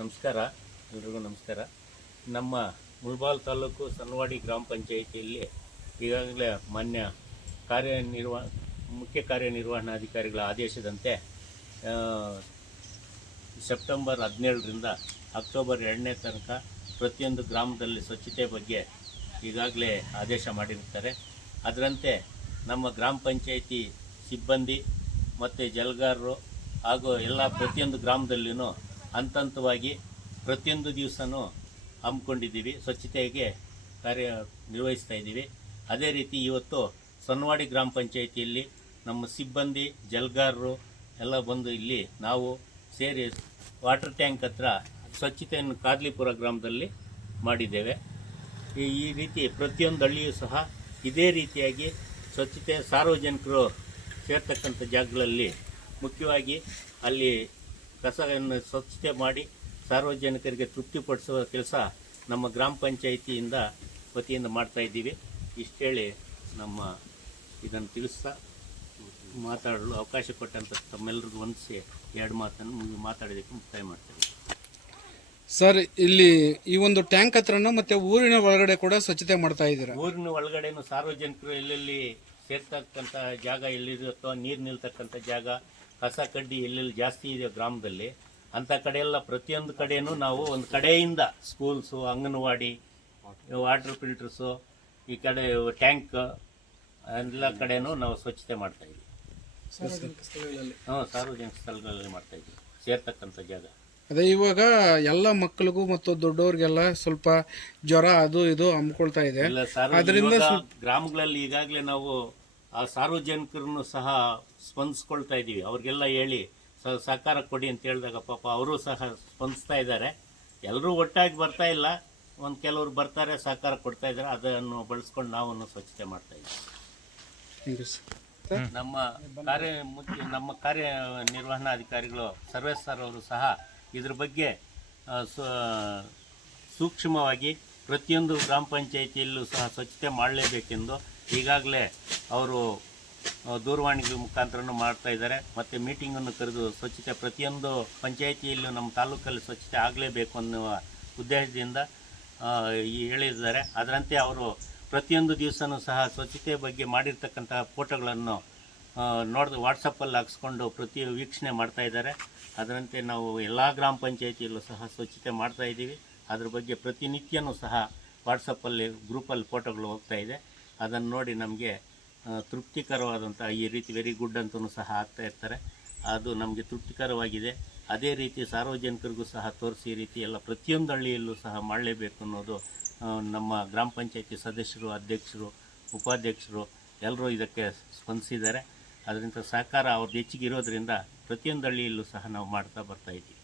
ನಮಸ್ಕಾರ. ಎಲ್ರಿಗೂ ನಮಸ್ಕಾರ. ನಮ್ಮ ಮುಳ್ಬಾಲ್ ತಾಲೂಕು ಸನ್ವಾಡಿ ಗ್ರಾಮ ಪಂಚಾಯಿತಿಯಲ್ಲಿ ಈಗಾಗಲೇ ಮಾನ್ಯ ಕಾರ್ಯನಿರ್ವ ಮುಖ್ಯ ಕಾರ್ಯನಿರ್ವಹಣಾಧಿಕಾರಿಗಳ ಆದೇಶದಂತೆ ಸೆಪ್ಟೆಂಬರ್ ಹದಿನೇಳರಿಂದ ಅಕ್ಟೋಬರ್ ಎರಡನೇ ತನಕ ಪ್ರತಿಯೊಂದು ಗ್ರಾಮದಲ್ಲಿ ಸ್ವಚ್ಛತೆ ಬಗ್ಗೆ ಈಗಾಗಲೇ ಆದೇಶ ಮಾಡಿರ್ತಾರೆ ಅದರಂತೆ ನಮ್ಮ ಗ್ರಾಮ ಪಂಚಾಯಿತಿ ಸಿಬ್ಬಂದಿ ಮತ್ತು ಜಲಗಾರರು ಹಾಗೂ ಎಲ್ಲ ಪ್ರತಿಯೊಂದು ಗ್ರಾಮದಲ್ಲಿಯೂ ಹಂತ ಹಂತವಾಗಿ ಪ್ರತಿಯೊಂದು ದಿವಸನೂ ಹಮ್ಮಿಕೊಂಡಿದ್ದೀವಿ. ಸ್ವಚ್ಛತೆಗೆ ಕಾರ್ಯ ನಿರ್ವಹಿಸ್ತಾ ಇದ್ದೀವಿ. ಅದೇ ರೀತಿ ಇವತ್ತು ಸನ್ವಾಡಿ ಗ್ರಾಮ ಪಂಚಾಯಿತಿಯಲ್ಲಿ ನಮ್ಮ ಸಿಬ್ಬಂದಿ, ಜಲಗಾರರು ಎಲ್ಲ ಬಂದು ಇಲ್ಲಿ ನಾವು ಸೇರಿ ವಾಟರ್ ಟ್ಯಾಂಕ್ ಹತ್ರ ಸ್ವಚ್ಛತೆಯನ್ನು ಕಾದ್ಲಿಪುರ ಗ್ರಾಮದಲ್ಲಿ ಮಾಡಿದ್ದೇವೆ. ಈ ರೀತಿ ಪ್ರತಿಯೊಂದು ಹಳ್ಳಿಯೂ ಸಹ ಇದೇ ರೀತಿಯಾಗಿ ಸ್ವಚ್ಛತೆ ಸಾರ್ವಜನಿಕರು ಸೇರ್ತಕ್ಕಂಥ ಜಾಗಗಳಲ್ಲಿ ಮುಖ್ಯವಾಗಿ ಅಲ್ಲಿ ಕಸವನ್ನು ಸ್ವಚ್ಛತೆ ಮಾಡಿ ಸಾರ್ವಜನಿಕರಿಗೆ ತೃಪ್ತಿಪಡಿಸುವ ಕೆಲಸ ನಮ್ಮ ಗ್ರಾಮ ಪಂಚಾಯಿತಿಯಿಂದ ವತಿಯಿಂದ ಮಾಡ್ತಾ ಇದ್ದೀವಿ. ಇಷ್ಟೇಳಿ ನಮ್ಮ ಇದನ್ನು ತಿಳಿಸ್ತಾ ಮಾತಾಡಲು ಅವಕಾಶ ಕೊಟ್ಟಂತ ತಮ್ಮೆಲ್ಲರಿಗೂ ಒಂದಿಸಿ ಎರಡು ಮಾತನ್ನು ಮಾತಾಡೋದಕ್ಕೆ ಮುಕ್ತಾಯ ಮಾಡ್ತೇವೆ. ಸರ್ ಇಲ್ಲಿ ಈ ಒಂದು ಟ್ಯಾಂಕ್ ಹತ್ರನ ಮತ್ತೆ ಊರಿನ ಒಳಗಡೆ ಕೂಡ ಸ್ವಚ್ಛತೆ ಮಾಡ್ತಾ ಇದ್ದೀರಾ? ಊರಿನ ಒಳಗಡೆನು ಸಾರ್ವಜನಿಕರು ಎಲ್ಲೆಲ್ಲಿ ಸೇರ್ತಕ್ಕಂಥ ಜಾಗ ಎಲ್ಲಿರುತ್ತೋ ನೀರು ನಿಲ್ತಕ್ಕಂಥ ಜಾಗ ಕಸ ಕಡ್ಡಿ ಎಲ್ಲೆಲ್ಲಿ ಜಾಸ್ತಿ ಇದೆಯೋ ಗ್ರಾಮದಲ್ಲಿ ಅಂಥ ಕಡೆ ಎಲ್ಲ ಪ್ರತಿಯೊಂದು ಕಡೆಯೂ ನಾವು ಒಂದು ಕಡೆಯಿಂದ ಸ್ಕೂಲ್ಸು ಅಂಗನವಾಡಿ ವಾಟರ್ ಫಿಲ್ಟರ್ಸು ಈ ಕಡೆ ಟ್ಯಾಂಕ್ ಎಲ್ಲ ಕಡೆನೂ ನಾವು ಸ್ವಚ್ಛತೆ ಮಾಡ್ತಾ ಇದ್ದೀವಿ. ಹಾಂ ಸಾರ್ವಜನಿಕ ಸ್ಥಳಗಳಲ್ಲಿ ಮಾಡ್ತಾ ಇದ್ದೀವಿ. ಸೇರ್ತಕ್ಕಂಥ ಜಾಗ. ಅದೇ ಇವಾಗ ಎಲ್ಲ ಮಕ್ಕಳಿಗೂ ಮತ್ತು ದೊಡ್ಡವ್ರಿಗೆಲ್ಲ ಸ್ವಲ್ಪ ಜ್ವರ ಅದು ಇದು ಹಮ್ಮಿಕೊಳ್ತಾ ಇದೆ. ಅದರಿಂದ ಗ್ರಾಮಗಳಲ್ಲಿ ಈಗಾಗಲೇ ನಾವು ಆ ಸಾರ್ವಜನಿಕರನ್ನು ಸಹ ಸ್ಪಂದಿಸ್ಕೊಳ್ತಾ ಇದ್ದೀವಿ. ಅವ್ರಿಗೆಲ್ಲ ಹೇಳಿ ಸ- ಸಹಕಾರ ಕೊಡಿ ಅಂತ ಹೇಳಿದಾಗ ಪಾಪ ಅವರು ಸಹ ಸ್ಪಂದಿಸ್ತಾ ಇದ್ದಾರೆ. ಎಲ್ಲರೂ ಒಟ್ಟಾಗಿ ಬರ್ತಾ ಇಲ್ಲ. ಒಂದು ಕೆಲವರು ಬರ್ತಾರೆ ಸಹಕಾರ ಕೊಡ್ತಾ ಇದ್ದಾರೆ. ಅದನ್ನು ಬಳಸ್ಕೊಂಡು ನಾವು ಸ್ವಚ್ಛತೆ ಮಾಡ್ತಾ ಇದ್ದೀವಿ. ನಮ್ಮ ಕಾರ್ಯ. ನಮ್ಮ ಕಾರ್ಯ ಕಾರ್ಯನಿರ್ವಹಣಾಧಿಕಾರಿಗಳು ಸರ್ವೇಶ್ ಸರ್ ಅವರು ಸಹ ಇದ್ರ ಬಗ್ಗೆ ಸೂಕ್ಷ್ಮವಾಗಿ ಪ್ರತಿಯೊಂದು ಗ್ರಾಮ ಪಂಚಾಯಿತಿಯಲ್ಲೂ ಸಹ ಸ್ವಚ್ಛತೆ ಮಾಡಲೇಬೇಕೆಂದು ಈಗಾಗಲೇ ಅವರು ದೂರವಾಣಿ ಮುಖಾಂತರನೂ ಮಾಡ್ತಾ ಇದ್ದಾರೆ. ಮತ್ತು ಮೀಟಿಂಗನ್ನು ಕರೆದು ಸ್ವಚ್ಛತೆ ಪ್ರತಿಯೊಂದು ಪಂಚಾಯಿತಿಯಲ್ಲೂ ನಮ್ಮ ತಾಲೂಕಲ್ಲಿ ಸ್ವಚ್ಛತೆ ಆಗಲೇಬೇಕು ಅನ್ನುವ ಉದ್ದೇಶದಿಂದ ಈ ಹೇಳಿದ್ದಾರೆ. ಅದರಂತೆ ಅವರು ಪ್ರತಿಯೊಂದು ದಿವಸನೂ ಸಹ ಸ್ವಚ್ಛತೆ ಬಗ್ಗೆ ಮಾಡಿರ್ತಕ್ಕಂತಹ ಫೋಟೋಗಳನ್ನು ನೋಡಿದ ವಾಟ್ಸಪ್ಪಲ್ಲಿ ಹಾಕ್ಸ್ಕೊಂಡು ಪ್ರತಿ ವೀಕ್ಷಣೆ ಮಾಡ್ತಾ ಇದ್ದಾರೆ. ಅದರಂತೆ ನಾವು ಎಲ್ಲ ಗ್ರಾಮ ಪಂಚಾಯಿತಿಯಲ್ಲೂ ಸಹ ಸ್ವಚ್ಛತೆ ಮಾಡ್ತಾ ಇದ್ದೀವಿ. ಅದ್ರ ಬಗ್ಗೆ ಪ್ರತಿನಿತ್ಯನೂ ಸಹ ವಾಟ್ಸಪ್ಪಲ್ಲಿ, ಗ್ರೂಪಲ್ಲಿ ಫೋಟೋಗಳು ಹೋಗ್ತಾ ಇದೆ. ಅದನ್ನು ನೋಡಿ ನಮಗೆ ತೃಪ್ತಿಕರವಾದಂಥ ಈ ರೀತಿ ವೆರಿ ಗುಡ್ ಅಂತಲೂ ಸಹ ಆಗ್ತಾ ಇರ್ತಾರೆ. ಅದು ನಮಗೆ ತೃಪ್ತಿಕರವಾಗಿದೆ. ಅದೇ ರೀತಿ ಸಾರ್ವಜನಿಕರಿಗೂ ಸಹ ತೋರಿಸಿ ಈ ರೀತಿ ಎಲ್ಲ ಪ್ರತಿಯೊಂದು ಹಳ್ಳಿಯಲ್ಲೂ ಸಹ ಮಾಡಲೇಬೇಕು ಅನ್ನೋದು ನಮ್ಮ ಗ್ರಾಮ ಪಂಚಾಯತಿ ಸದಸ್ಯರು, ಅಧ್ಯಕ್ಷರು, ಉಪಾಧ್ಯಕ್ಷರು ಎಲ್ಲರೂ ಇದಕ್ಕೆ ಸ್ಪಂದಿಸಿದ್ದಾರೆ. ಅದರಿಂದ ಸಹಕಾರ ಅವ್ರದ್ದು ಹೆಚ್ಚಿಗೆ ಇರೋದರಿಂದ ಪ್ರತಿಯೊಂದು ಹಳ್ಳಿಯಲ್ಲೂ ಸಹ ನಾವು ಮಾಡ್ತಾ ಬರ್ತಾ ಇದ್ದೀವಿ.